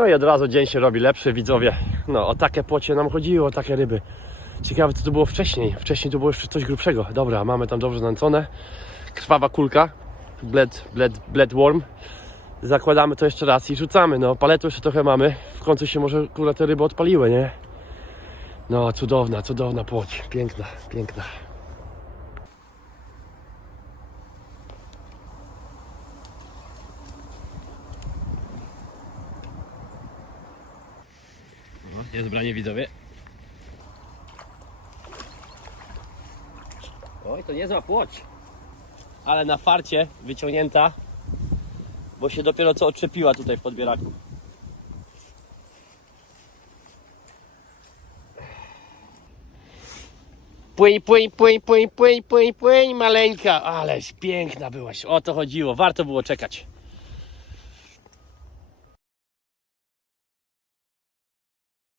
No i od razu dzień się robi lepszy, widzowie. No, o takie płocie nam chodziło, o takie ryby. Ciekawe, co to było wcześniej. Wcześniej to było jeszcze coś grubszego. Dobra, mamy tam dobrze znęcone. Krwawa kulka. Bled, bled, bled worm. Zakładamy to jeszcze raz i rzucamy. No, paletu jeszcze trochę mamy. W końcu się może, kurde, te ryby odpaliły, nie? No, cudowna, cudowna płoć. Piękna, piękna. Jest branie widzowie. Oj, to niezła płoć. Ale na farcie wyciągnięta, bo się dopiero co odczepiła tutaj w podbieraku. Płyń, płyń, płyń, płyń, płyń, płyń, płyń, maleńka. Aleś piękna byłaś. O to chodziło. Warto było czekać.